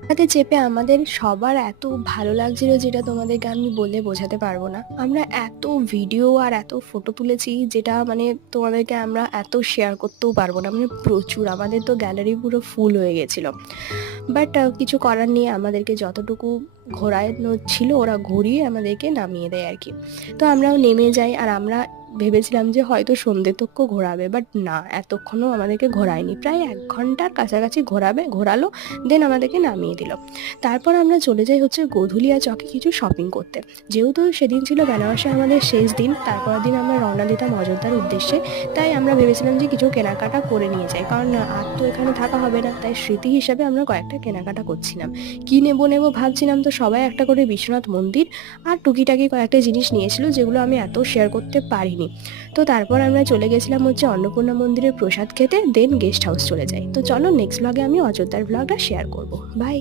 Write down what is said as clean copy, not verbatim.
তাতে চেপে আমাদের সবার এত ভালো লাগছিল, যেটা তোমাদেরকে আমি বলে বোঝাতে পারবো না। আমরা এত ভিডিও আর এত ফটো তুলেছি, যেটা মানে তোমাদেরকে আমরা এত শেয়ার করতেও পারবো না, মানে প্রচুর। আমাদের তো গ্যালারি পুরো ফুল হয়ে গেছিলো। বাট কিছু করার নেই, আমাদেরকে যতটুকু ঘোরানো ছিল ওরা ঘুরিয়ে আমাদেরকে নামিয়ে দেয় আর কি। তো আমরাও নেমে যাই, আর আমরা ভেবেছিলাম যে হয়তো সন্ধে তক্ক ঘোরাবে, বাট না, এতক্ষণও আমাদেরকে ঘোরায়নি। প্রায় 1 ঘন্টার কাছাকাছি ঘোরালো, দেন আমাদেরকে নামিয়ে দিল। তারপর আমরা চলে যাই হচ্ছে গোধুলিয়া চকে কিছু শপিং করতে। যেহেতু সেদিন ছিল বেনারসে আমাদের শেষ দিন, তারপরের দিন আমরা রওনা দিতাম অযোধ্যার উদ্দেশ্যে। তাই আমরা ভেবেছিলাম যে কিছু কেনাকাটা করে নিয়ে যাই, কারণ আর তো এখানে থাকা হবে না, তাই স্মৃতি হিসাবে আমরা কয়েকটা কেনাকাটা করছিলাম। কী নেবো ভাবছিলাম, তো সবাই একটা করে বিশ্বনাথ মন্দির আর টুকিটাকি কয়েকটা জিনিস নিয়েছিল, যেগুলো আমি এত শেয়ার করতে পারিনি। তো তারপর আমরা চলে গেছিলাম হচ্ছে অন্নপূর্ণা মন্দিরের প্রসাদ খেতে, দেন গেস্ট হাউস চলে যাই। তো চলো নেক্সট ব্লগে আমি অযোধ্যার ব্লগটা শেয়ার করব। বাই।